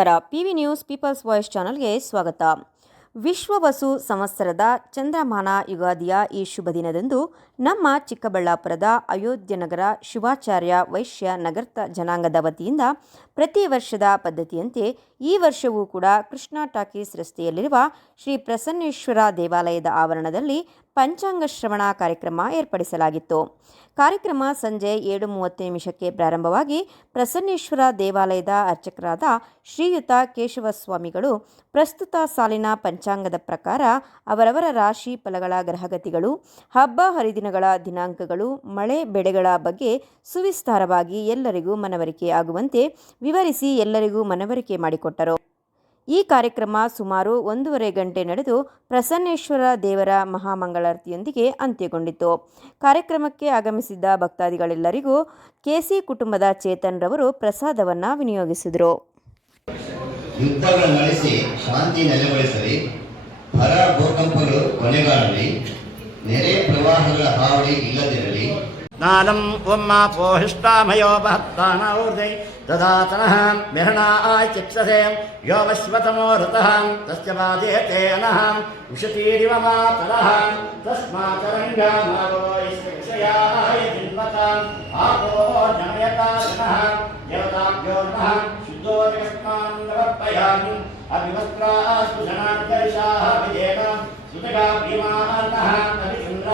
ನಮಸ್ಕಾರ. P V news people's voice ಚಾನಲ್ಗೆ ಸ್ವಾಗತ. ವಿಶ್ವ ವಸು ಸಂವತ್ಸರದ ಚಂದ್ರಮಾನ ಯುಗಾದಿಯ ಈ ಶುಭ ದಿನದಂದು ನಮ್ಮ ಚಿಕ್ಕಬಳ್ಳಾಪುರದ ಅಯೋಧ್ಯ ನಗರ ಶಿವಾಚಾರ್ಯ ವೈಶ್ಯ ನಗರ್ತ ಜನಾಂಗದ ವತಿಯಿಂದ ಪ್ರತಿ ವರ್ಷದ ಪದ್ಧತಿಯಂತೆ ಈ ವರ್ಷವೂ ಕೂಡ ಕೃಷ್ಣ ಟಾಕೀಸ್ ರಸ್ತೆಯಲ್ಲಿರುವ ಶ್ರೀ ಪ್ರಸನ್ನೇಶ್ವರ ದೇವಾಲಯದ ಆವರಣದಲ್ಲಿ ಪಂಚಾಂಗ ಶ್ರವಣ ಕಾರ್ಯಕ್ರಮ ಏರ್ಪಡಿಸಲಾಗಿತ್ತು. ಕಾರ್ಯಕ್ರಮ ಸಂಜೆ ಏಳು ಮೂವತ್ತು ನಿಮಿಷಕ್ಕೆ ಪ್ರಾರಂಭವಾಗಿ ಪ್ರಸನ್ನೇಶ್ವರ ದೇವಾಲಯದ ಅರ್ಚಕರಾದ ಶ್ರೀಯುತ ಕೇಶವ ಸ್ವಾಮಿಗಳು ಪ್ರಸ್ತುತ ಸಾಲಿನ ಪಂಚಾಂಗದ ಪ್ರಕಾರ ಅವರವರ ರಾಶಿ ಫಲಗಳ ಗ್ರಹಗತಿಗಳು, ಹಬ್ಬ ಹರಿದಿನಗಳ ದಿನಾಂಕಗಳು, ಮಳೆ ಬೆಳೆಗಳ ಬಗ್ಗೆ ಸುವಿಸ್ತಾರವಾಗಿ ಎಲ್ಲರಿಗೂ ಮನವರಿಕೆ ಆಗುವಂತೆ ವಿವರಿಸಿ ಎಲ್ಲರಿಗೂ ಮನವರಿಕೆ ಮಾಡಿಕೊಟ್ಟರು. ಈ ಕಾರ್ಯಕ್ರಮ ಸುಮಾರು ಒಂದೂವರೆ ಗಂಟೆ ನಡೆದು ಪ್ರಸನ್ನೇಶ್ವರ ದೇವರ ಮಹಾಮಂಗಳಾರತಿಯೊಂದಿಗೆ ಅಂತ್ಯಗೊಂಡಿತು. ಕಾರ್ಯಕ್ರಮಕ್ಕೆ ಆಗಮಿಸಿದ್ದ ಭಕ್ತಾದಿಗಳೆಲ್ಲರಿಗೂ ಕೆಸಿ ಕುಟುಂಬದ ಚೇತನ್ ರವರು ಪ್ರಸಾದವನ್ನು ವಿನಿಯೋಗಿಸಿದರು. ಶಾಂತಿ ನೆಲೆಗೊಳಿಸಲಿ ಭೂಕಂಪಗಳು नालम् उम्मा पोहिष्टामयो बहत्तानौर्दै ददातनः मिहणा चिप्ससे यो वश्वतमो ऋतः तस्य बाधेते नः उषतीरिव मातरः तस्मातरङ्गामागोयिष्यायन्वताम् आपो नमयता नः देवताभ्यो नः शुद्धो विष्मान्नवर्पयामि अभिवस्त्राः सुजनान्तरिषाः विजेता सुतगा भीमाः नः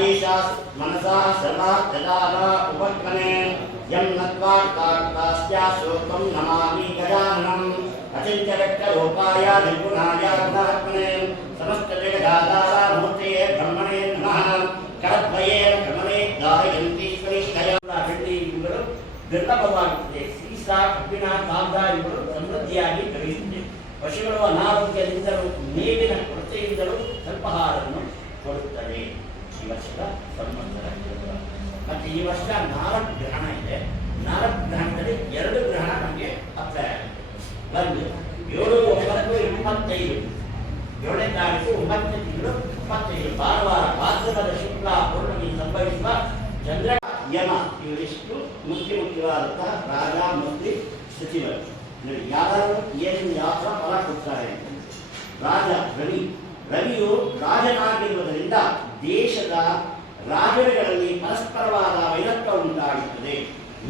వాగీశా మనసా శ్రవా జలాల ఉపక్రమే. యం నత్వా తాస్యా శోకం నమామి గజానం అచింత్య వ్యక్త రూపాయ నిర్గుణాయ గుణాత్మనే సమస్త జగదాదార మూర్తయే బ్రహ్మణే నమః. కరద్వయే క్రమమే గాయంతీశ్వరీ దయా పిండి ಇವುಗಳು ಬಿರ್ಲ ಭಗವಾನ್ ಸೀಸ ಕಬ್ಬಿಣ ಕಾಗ್ದ ಇವುಗಳು ಸಮೃದ್ಧಿಯಾಗಿ ಕಲಿಯುತ್ತಿದೆ ಪಶುಗಳು ಅನಾರೋಗ್ಯದಿಂದಲೂ ನೀರಿನ ಕೊರತೆಯಿಂದಲೂ ಸ್ವಲ್ಪಹಾರ ಸಂವತ್ಸರ ಮತ್ತೆ ಈ ವರ್ಷ ನಾಲ್ಕು ಗ್ರಹಣ ಇದೆ. ನಾಲ್ಕು ಗ್ರಹಣದಲ್ಲಿ ಎರಡು ಗ್ರಹಣ ನಮಗೆ ಅಪ್ಲೈ ಆಗುತ್ತೆ. ಒಂದು ಏಳು, ಒಂಬತ್ತು, ಇಪ್ಪತ್ತೈದು. ಏಳನೇ ತಾರೀಕು, ಒಂಬತ್ತನೇ ತಿಂಗಳು, ಇಪ್ಪತ್ತೈದು. ಭಾನುವಾರ ಭಾದ್ರಪದ ಶುಕ್ಲ ಪೂರ್ಣಮಿ ಸಂಭವಿಸುವ ಚಂದ್ರ, ಯಮ ಇವರಿಷ್ಟು ಮುಖ್ಯ ಮುಖ್ಯವಾದಂತಹ ರಾಜ, ಮಂತ್ರಿ, ಸಚಿವರು. ನೋಡಿ ಯಾರು, ಏನು, ಯಾವ ಥರ ಫಲ ಕೊಡ್ತಾರೆ. ರಾಜ, ರವಿ. ರವಿಯು ರಾಜನಾಗಿರುವುದರಿಂದ ದೇಶದ ರಾಜರುಗಳಲ್ಲಿ ಪರಸ್ಪರವಾದ ವೈರತ್ವ ಉಂಟಾಗುತ್ತದೆ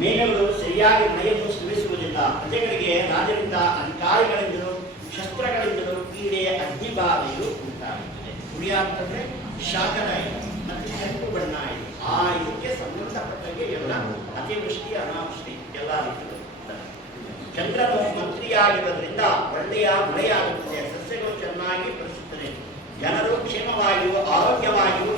ಮೇಘಗಳು ಸರಿಯಾಗಿ ಮಳೆಯನ್ನು ಸ್ಮರಿಸುವುದಿಲ್ಲ ಪ್ರಜೆಗಳಿಗೆ ರಾಜರಿಂದ, ಅಧಿಕಾರಿಗಳಿಂದಲೂ, ಶಸ್ತ್ರಗಳಿಂದಲೂ ಕ್ರೀಡೆಯ ಅಗ್ನಿಬಾಧೆಯು ಉಂಟಾಗುತ್ತದೆ. ಕುಡಿಯ ಅಂತಂದ್ರೆ ಶಾಖದಾಯ ಮತ್ತೆ ಕೆಂಪು ಬಣ್ಣ ಇದೆ ಆ ಇದಕ್ಕೆ ಸಂಬಂಧಪಟ್ಟಂಗೆ ಎಲ್ಲ ಅತಿವೃಷ್ಟಿ, ಅನಾವೃಷ್ಟಿ ಎಲ್ಲ ರೀತಿಯಲ್ಲಿ. ಚಂದ್ರನು ಮಂತ್ರಿಯಾಗಿರುವುದರಿಂದ ಒಳ್ಳೆಯ ಮಳೆಯಾಗುತ್ತದೆ. ಸಸ್ಯಗಳು ಚೆನ್ನಾಗಿ ಬೆಳೆಸುತ್ತದೆ ಜನರು ಕ್ಷೇಮವಾಗಿಯೂ, ಆರೋಗ್ಯವಾಗಿಯೂ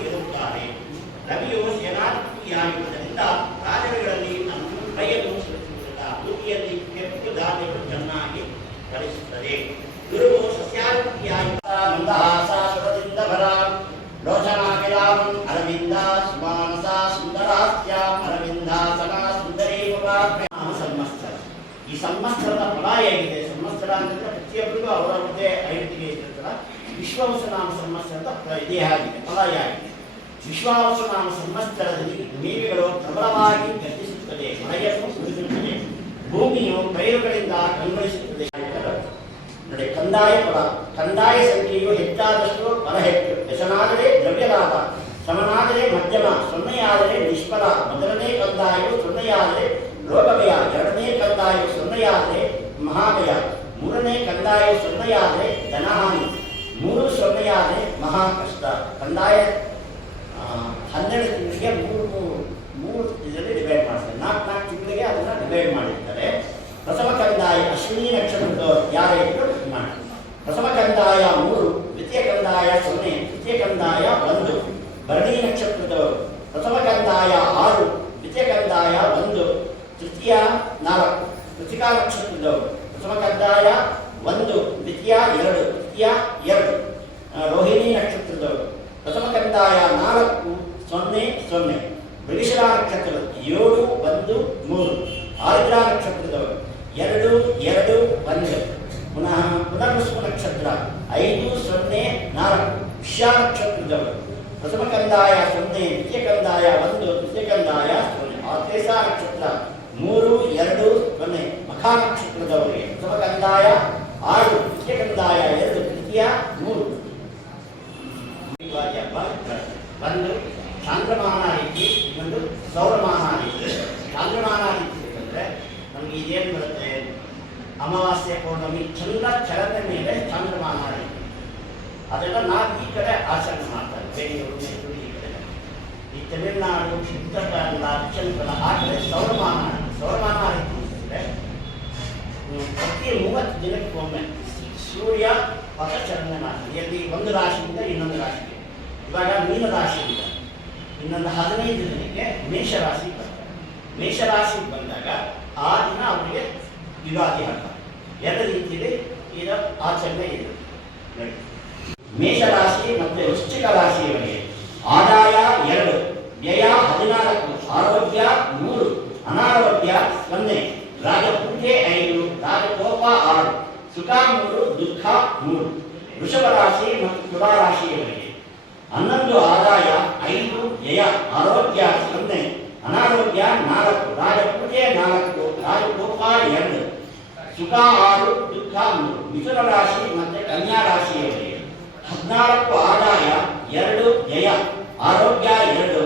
ವಿಶ್ವಾವಸನಾಮ ಸಂವತ್ಸರ ಅಂತ ಇದೇ ಆಗಿದೆ ಫಲಾಯ ಆಗಿದೆ ವಿಶ್ವಾವಸನಾಮ ಸಂವತ್ಸರದಲ್ಲಿ ಮೇಘಗಳು ಪ್ರಬಲವಾಗಿ ಗರ್ಜಿಸುತ್ತದೆ ಮಳೆಯನ್ನು ಸುರಿಸುತ್ತದೆ ಭೂಮಿಯು ಪೈರುಗಳಿಂದ ಕಂಗೊಳಿಸುತ್ತದೆ ನೋಡಿ ಕಂದಾಯ ಫಲ ಕಂದಾಯ ಸಂಖ್ಯೆಯು ಹೆಚ್ಚಾದಷ್ಟು ಫಲ ಹೆಚ್ಚು ಹೆಸನಾದರೆ ದ್ರವ್ಯಲಾಭ ಸಮನಾದರೆ ಮಧ್ಯಮ ಸೊನ್ನೆಯಾದರೆ ನಿಷ್ಫಲ ಮೊದಲನೇ ಕಂದಾಯವು ಸೊನ್ನೆಯಾದರೆ ರೋಗಭಯ ಎರಡನೇ ಕಂದಾಯವು ಸೊನ್ನೆಯಾದರೆ ಮಹಾಭಯ ಮೂರನೇ ಕಂದಾಯವು ಸೊನ್ನೆಯಾದರೆ ಧನಹಾನಿ ಮೂರು ಸೊನ್ನೆಯಾದರೆ ಮಹಾ ಕಷ್ಟ. ಕಂದಾಯ ಹನ್ನೆರಡು ತಿಂಗಳಿಗೆ ಮೂರು ಮೂರು ಇದರಲ್ಲಿ ಡಿವೈಡ್ ಮಾಡ್ತಾರೆ. ನಾಲ್ಕು ನಾಲ್ಕು ತಿಂಗಳಿಗೆ ಅದನ್ನು ಡಿವೈಡ್ ಮಾಡಿರ್ತಾರೆ. ಪ್ರಥಮ ಕಂದಾಯ ಅಶ್ವಿನಿ ನಕ್ಷತ್ರದವರು ಯಾರಿದ್ರು ಮಾಡಿ. ಪ್ರಥಮ ಕಂದಾಯ ಮೂರು, ದ್ವಿತೀಯ ಕಂದಾಯ ಸೊನ್ನೆ, ತೃತೀಯ ಕಂದಾಯ ಒಂದು ಭರಣಿ ನಕ್ಷತ್ರದವರು. ಪ್ರಥಮ ಕಂದಾಯ ಆರು, ದ್ವಿತೀಯ ಕಂದಾಯ ಒಂದು, ತೃತೀಯ ನಾಲ್ಕು, ಕೃತಿಕಾ ನಕ್ಷತ್ರದವರು. ಪ್ರಥಮ ಕಂದಾಯ ಒಂದು, ದ್ವಿತೀಯ ಎರಡು, ತೃತೀಯ ರೋಹಿಣಿ ನಕ್ಷತ್ರದವರು. ಪ್ರಥಮ ಕಂದಾಯ ನಾಲ್ಕು, ಸೊನ್ನೆ ಸೊನ್ನೆ. ಮೃಗಶಿರ ನಕ್ಷತ್ರ ಏಳು, ಒಂದು, ಮೂರು. ಆರ್ದ್ರ ನಕ್ಷತ್ರದವರು. ಎರಡು ಎರಡು, ಒಂದು. ಪುನಃ ಪುನರ್ವಸು ನಕ್ಷತ್ರ ಐದು, ಸೊನ್ನೆ, ನಾಲ್ಕು. ವಿಷ ನಕ್ಷತ್ರದವರು. ಪ್ರಥಮ ಕಂದಾಯ ಸೊನ್ನೆ, ದ್ವಿತೀಯ ಕಂದಾಯ ಒಂದು, ತೃತೀಯ ಕಂದಾಯ ಸೊನ್ನೆ. ಆತ್ರೇಸ ನಕ್ಷತ್ರ ಮೂರು, ಎರಡು, ಸೊನ್ನೆ. ಮಖ ನಕ್ಷತ್ರದವರಿಗೆ ಪ್ರಥಮ ಕಂದಾಯ ಆರು, ದ್ವಿತೀಯ ಕಂದಾಯ ಎರಡು, ತೃತೀಯ ಮೂರು. ಅನಿವಾರ್ಯ ಹಬ್ಬ. ಒಂದು ಚಾಂದ್ರಮಾನ ರೀತಿ ಇನ್ನೊಂದು ಸೌರಮಾನ ರೀತಿ ಚಾಂದ್ರಮಾನ ರೀತಿ ನಮ್ಗೆ ಇದೇನು ಬರುತ್ತೆ? ಅಮಾವಾಸ್ಯೆ, ಪೌರ್ಣಮಿ, ಚಂದ್ರ ಚಲನೆ ಮೇಲೆ ಚಾಂದ್ರಮಾನ ರೀತಿ ಅದೆಲ್ಲ ನಾವು ಈ ಕಡೆ ಆಚರಣೆ ಮಾಡ್ತಾರೆ. ಬೆಂಗಳೂರು ಮೈಸೂರು ಈ ಕಡೆ. ಈ ತಮಿಳುನಾಡು, ಉತ್ತರಾಖಂಡ ಚಂದ್ರ ಆ ಕಡೆ ಸೌರಮಾನ ಸೌರಮಾನ ರೀತಿ ಅಂತಂದ್ರೆ ಪ್ರತಿ ಮೂವತ್ತು ದಿನಕ್ಕೊಮ್ಮೆ ಸೂರ್ಯ ಪಥ ಮಾಡ್ತಾನೆ ಎಲ್ಲಿ ಒಂದು ರಾಶಿಯಿಂದ ಇನ್ನೊಂದು ರಾಶಿಗೆ. ಇವಾಗ ಮೀನ ಇದೆ ಇನ್ನೊಂದು ಹದಿನೈದು ದಿನಕ್ಕೆ ಮೇಷರಾಶಿ ಬರ್ತಾರೆ ಮೇಷರಾಶಿ ಬಂದಾಗ ಆ ದಿನ ಅವರಿಗೆ ಯುಗಾದಿ ಹಬ್ಬ. ಎರಡು ರೀತಿಯಲ್ಲಿ ಇದರ ಆಚರಣೆ ಇದೆ. ಮೇಷರಾಶಿ ಮತ್ತು ವೃಶ್ಚಿಕ ರಾಶಿಯವರಿಗೆ ಆದಾಯ ಎರಡು. ವ್ಯಯ ಹದಿನಾಲ್ಕು, ಆರೋಗ್ಯ ಮೂರು, ಅನಾರೋಗ್ಯ ಸೊನ್ನೆ, ರಾಜಪೂಜೆ ಐದು, ರಾಜಕೋಪ ಆರು, ಸುಖ ಮೂರು, ದುಃಖ ಮೂರು. ವೃಷಭ ರಾಶಿ ಮತ್ತು ತುಲಾ ರಾಶಿಯವರಿಗೆ ಹನ್ನೊಂದು ಆದಾಯ ಐದು ವ್ಯಯ ಆರೋಗ್ಯ ಸೊನ್ನೆ, ಅನಾರೋಗ್ಯ ನಾಲ್ಕು, ರಾಜಪೂಜೆ ನಾಲ್ಕು ರಾಜಕೋಪ ಎರಡು, ಸುಖ ಆರು, ದುಃಖ ಮೂರು, ಮಿಥುನ ರಾಶಿ ಮತ್ತೆ ಕನ್ಯಾ ರಾಶಿಯವರಿಗೆ. ಹದಿನಾಲ್ಕು ಆದಾಯ ಎರಡು ಜಯ ಆರೋಗ್ಯ ಎರಡು,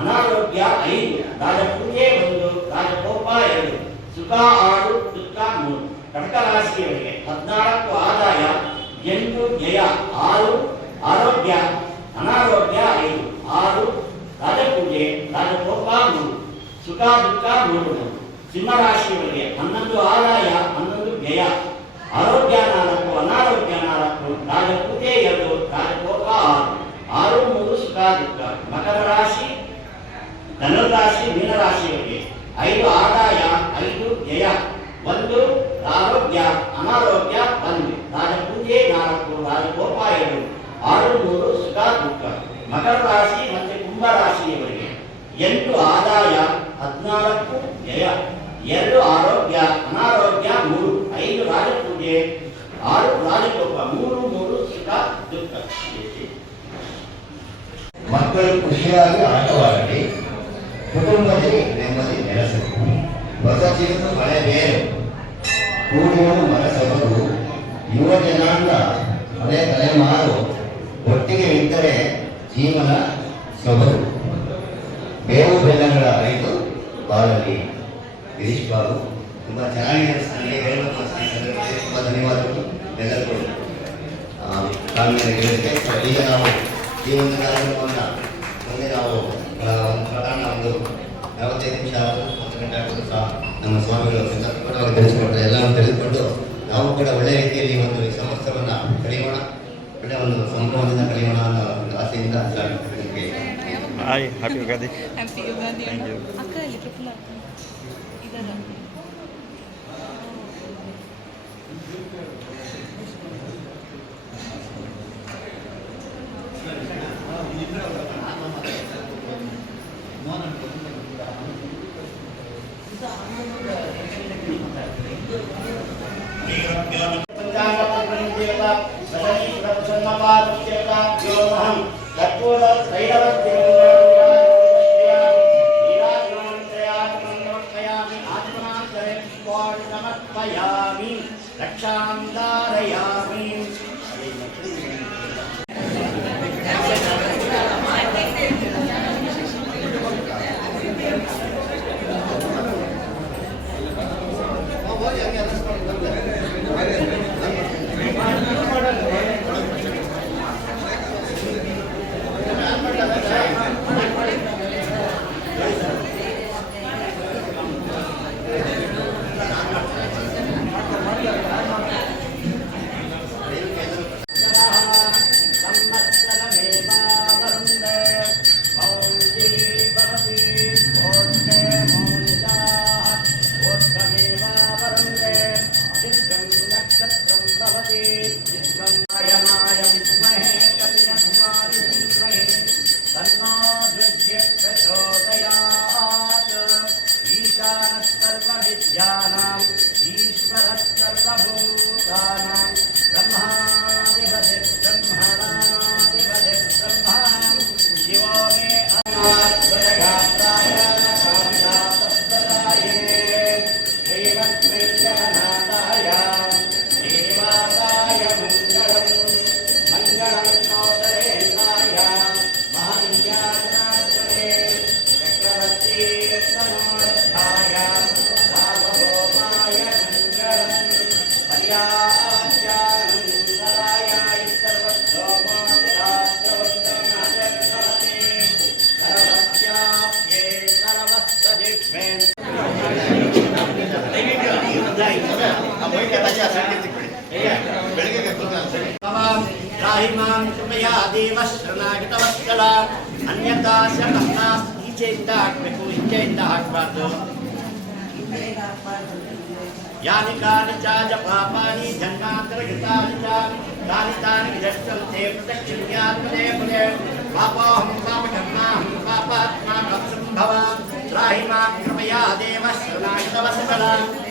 ಅನಾರೋಗ್ಯ ಐದು, ರಾಜಪೂಜೆ ಒಂದು ರಾಜಕೋಪ ಎರಡು, ಸುಖ ಆರು, ದುಃಖ ಮೂರು. ಕಟಕ ರಾಶಿಯವರಿಗೆ ಹದಿನಾಲ್ಕು ಆದಾಯ ಎಂಟು ಜಯ ಆರು, ಆರೋಗ್ಯ ಅನಾರೋಗ್ಯ ಐದು ಆರು ರಾಜಪೂಜೆ ರಾಜಕೋಪ ಮೂರು ಸುಖ ದುಃಖ ಮೂರು ಸಿಂಹರಾಶಿಯವರಿಗೆ ಹನ್ನೊಂದು ಆದಾಯ, ಹನ್ನೊಂದು ವ್ಯಯ ಆರೋಗ್ಯ ನಾಲ್ಕು ಅನಾರೋಗ್ಯ ನಾಲ್ಕು ರಾಜಪೂಜೆ ಎರಡು ರಾಜಕೋಪ ಆರು ಆರು ಮೂರು ಸುಖ ದುಃಖ ಮಕರ ರಾಶಿ ಧನುರಾಶಿ ಮೀನರಾಶಿಯವರಿಗೆ ಐದು ಆದಾಯ, ಐದು ವ್ಯಯ ಒಂದು, ಆರೋಗ್ಯ, ಅನಾರೋಗ್ಯ ಒಂದು ರಾಜಪೂಜೆ ನಾಲ್ಕು ರಾಜಕೋಪ ಎರಡು ಆರು, ಮೂರು ಸುಖ ದುಃಖ ಮಕರ ರಾಶಿ ಮತ್ತು ಕುಂಭ ರಾಶಿಯವರಿಗೆ ಎಂಟು ಆದಾಯ ಹದಿನಾಲ್ಕು ಜಯ ಎರಡು ಆರೋಗ್ಯ, ಅನಾರೋಗ್ಯ, ಮೂರು ಐದು ರಾಜಪೂಜೆ, ಆರು ರಾಜಕೋಪ, ಮೂರು ಮೂರು ಸುಖ, ದುಃಖ. ಮಕ್ಕಳು ಖುಷಿಯಾಗಿ ಆಟವಾಗಲಿ ಕುಟುಂಬದಲ್ಲಿ ನೆಮ್ಮದಿ ನೆಲೆಸಬಹುದು ಹೊಸ ಜೀವನ ಮಳೆ ಬೇರೆ. ಕೂಡುವುದು ಮನಸಬಹುದು ಯುವ ಜನಾಂಗ ಹಳೆ ತಲೆಮಾರು ಒಟ್ಟಿಗೆ ಇದ್ದರೆ ಜೀವನ ಸೊಬಗು ಬೇವು ಬೆಲ್ಲಗಳ ಅರಿತು ಬಾಳಲಿ ಗಿರೀಶ್ ಬಾಬು ತುಂಬ ಚೆನ್ನಾಗಿದೆ ನನಗೆ ಹೇಳಬೇಕು ತುಂಬ ಧನ್ಯವಾದಗಳು ಎಲ್ಲರಿಗೂ. ಈಗ ನಾವು ಈ ಒಂದು ಕಾರ್ಯಕ್ರಮವನ್ನು ಮುಂದೆ ನಾವು ಒಂದು ಪ್ರಧಾನ ಒಂದು ನಲವತ್ತೈದು ನಿಮಿಷ ಆಗೋದು ಒಂದು ಗಂಟೆ ಆಗೋದು ಸಹ ನಮ್ಮ ಸ್ವಾಮಿಗಳು ಸಂತರ್ಪಣವಾಗಿ ತಿಳಿಸಿಕೊಟ್ರೆ ಎಲ್ಲವನ್ನು ತಿಳಿದುಕೊಂಡು ನಾವು ಕೂಡ ಒಳ್ಳೆಯ ರೀತಿಯಲ್ಲಿ ಒಂದು ಈ ಸಮಸ್ಯೆಯನ್ನು ಕಡಿಯೋಣ ಒಳ್ಳೆಯ ಒಂದು ಸಂಭ್ರಮದಿಂದ ಕಲಿಯೋಣ ಅನ್ನೋ ಒಂದು ಆಸೆಯಿಂದ ಸರ್ ನಿಮಗೆ hi happy Ugadi happy Ugadi Thank you. ಅಕ್ಕ ಇಲ್ಲಿ ಟ್ರಿಪಲ್ ಇದರ ಪಂಚಾಂಗ i'm Chanda. ہمیا دیوس نا کتنا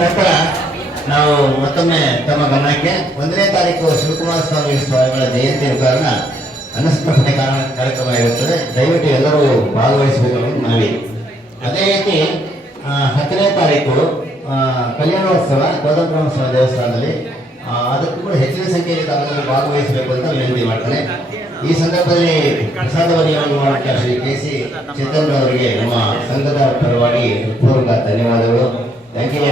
ನಂತರ ನಾವು ಮತ್ತೊಮ್ಮೆ ತಮ್ಮ ಗಮನಕ್ಕೆ ಒಂದನೇ ತಾರೀಕು ಶಿವಕುಮಾರ ಸ್ವಾಮಿ ಸ್ವಾಮಿಗಳ ಜಯಂತಿ ಕಾರಣ ಅನುಸ್ಮರಣೆ ಕಾರ್ಯಕ್ರಮ ಇರುತ್ತದೆ. ದಯವಿಟ್ಟು ಎಲ್ಲರೂ ಭಾಗವಹಿಸಬೇಕು ಮನವಿ. ಅದೇ ರೀತಿ ಹತ್ತನೇ ತಾರೀಕು ಕಲ್ಯಾಣೋತ್ಸವ ಕೋದಂಡರಾಮಸ್ವಾಮಿ ದೇವಸ್ಥಾನದಲ್ಲಿ ಅದಕ್ಕೂ ಕೂಡ ಹೆಚ್ಚಿನ ಸಂಖ್ಯೆಯಲ್ಲಿ ತಾವೆಲ್ಲರೂ ಭಾಗವಹಿಸಬೇಕು ಅಂತ ವಿನಂತಿ ಮಾಡ್ತೇನೆ. ಈ ಸಂದರ್ಭದಲ್ಲಿ ಪ್ರಸಾದವನ್ನು ಮಾಡುವಂತಹ ಶ್ರೀ ಕೆ ಸಿ ನಮ್ಮ ಸಂಘದ ಪರವಾಗಿ ಪೂರ್ವಕ ಧನ್ಯವಾದಗಳು. Thank you.